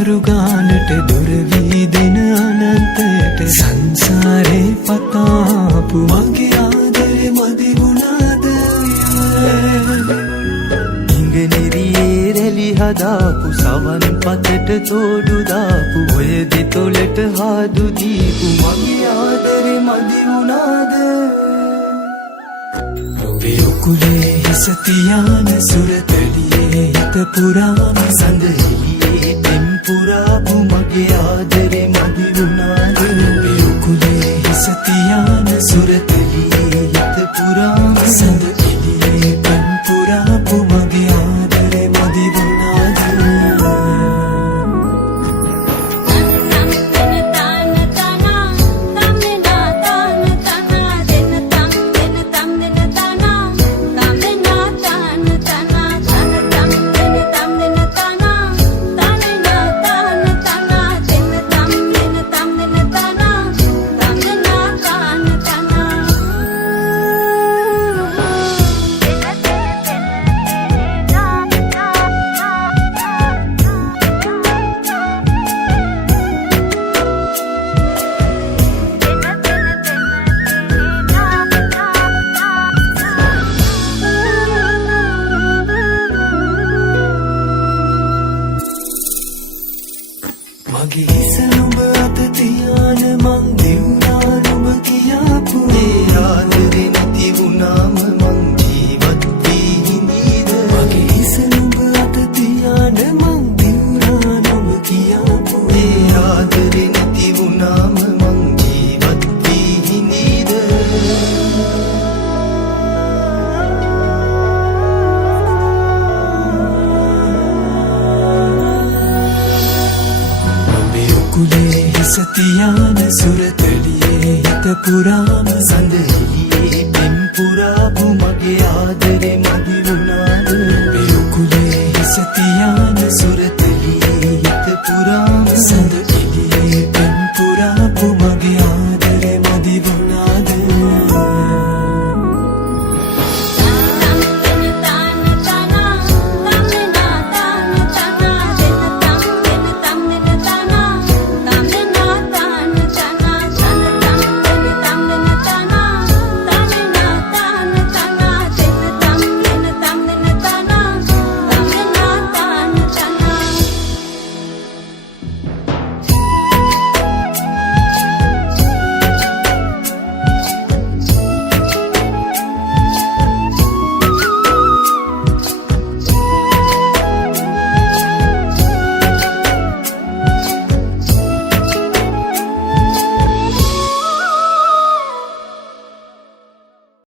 මරුගානට දොරවී දෙන අනන්තයට සංසාරේ පතාපු මගේ ආදරේ මදි වුණාද ඉංගනෙරියේ රැලි හදාපු සවන් පතට තෝඩු දාපු ඔය දෙතොලට හාදු දීපු මගේ ආදරේ මදි වුණාද ඔබේ උකුලේ හිස තියාන සුරතලියේ හිත පුරාම සඳ එළියේ පුරාපු මගේ ආදරේ මදි වුණාද ඔබේ උකුලේ හිස තියාන සුරතලියේ හිත පුරාම සඳ එළියේ පුරාපු මගේ ආදරේ මදි වුණාද මගේ හිස නුඹ අත තියාන මං දෙවුනා නුඹ කියාපු ඒ ආදරේ නැති වුණාම මං ජීවත් වී හිඳීද මගේ හිස නුඹ අත තියාන මං දෙවුනා නුඹ කියාපු ඒ ආදරේ නැති වුණාම මං ජීවත් වී හිඳීද කුලේ හිස තියාන සුරතලියේ හිත පුරාම සඳ එළියේ